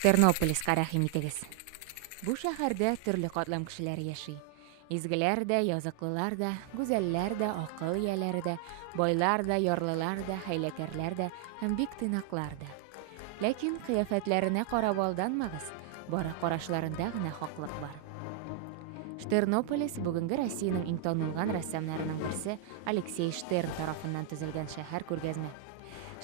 Тернополиска рәхим итегез. Бу шәһәрдә төрле катлам кешеләр яши. Изгеләр дә, языклылар да, гүзәлләр дә, акыл ияләре дә, байлар да, ярлылар да, хәйләкәрләр дә һәм бик тыйнаклар да. Ләкин кыяфәтләренә карап алданмагыз, бары карашларында гына хаклык бар. Тернополис бүгенге Россиянең иң танылган рәссамнарының берсе Алексей Штерн тарафыннан төзелгән шәһәр күргәзмә.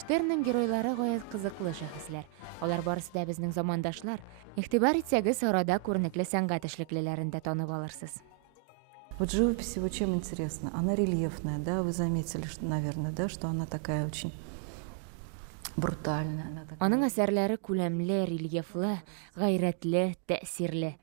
Штернның геройлары гаять кызыклы шәхесләр. Алар барысы да безнең замандашлар. Игътибар итсәгез, арада күренекле сәнгать эшлеклеләрен дә танып алырсыз. Вот живопись его чем интересна? Она рельефная, да, вы заметили, что, наверное, да, что она такая очень брутальная. Аның әсәрләре күләмле, рельефлы, гайрәтле, тәэсирле.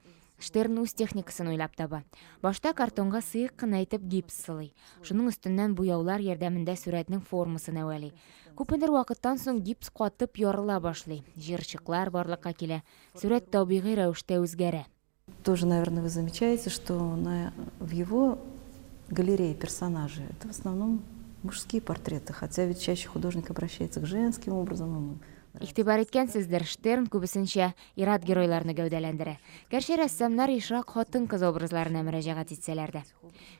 Штерн үз техникасын уйлап таба. Башта картонга сыйык кына итеп гипс сылый. Шуның өстеннән буяулар ярдәмендә сүрәтнең формасын әвәли. Күпмедер вакыттан соң гипс катып ярыла башлый. Җырчыклар барлыкка килә. Сүрәт табигый рәвештә үзгәрә. Тоже, наверное, вы замечаете, что в его галерее персонажи это в основном мужские портреты, хотя ведь чаще художник обращается к женским образом. Игътибар иткәнсездер, Штерн күбесенчә ир-ат геройларны гәүдәләндерә. Гәрчә рәссамнар ишрак хатын-кыз образларына мөрәҗәгать итсәләр дә.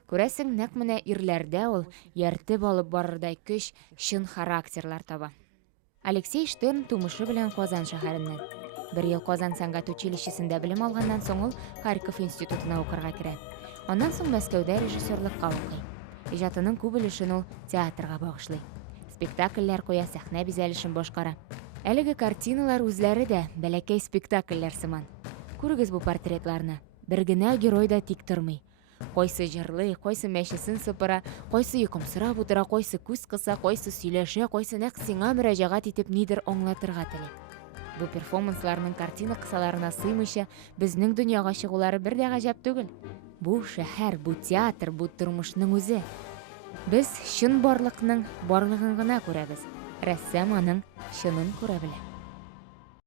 Күрәсең, нәкъ менә ирләрдә ул яртып алып барырдай көч, чын характерлар таба. Алексей Штерн тумышы белән Казан шәһәреннән. Бер ел Казан сәнгать училищесында белем алганнан соң ул Харьков институтына укырга керә. Аннан соң Мәскәүдә режиссерлыкка укый. Иҗатының күп өлешен ул театрга багышлый. Спектакльләр куя, сәхнә бизәлешен башкара. Әлеге картиналар үзләре дә бәләкәй спектакльләр сыман. Күрегез бу портретларны. Бер генә герой да тик тормый. Кайсы җырлый, кайсы мәчесен сыпыра, кайсы йокымсырап утыра, кайсы күз кыса, кайсы сөйләшә, кайсы нәкъ сиңа мөрәҗәгать итеп нидер аңлатырга тели. Бу перформансларның картина кысаларына сыймыйча, безнең дөньяга чыгулары бер дә гаҗәп түгел. Бу шәһәр, бу театр, бу тормышның үзе. Без чын барлыкның барлыгын гына күрәбез. Рәссам аның чынын күрә белә.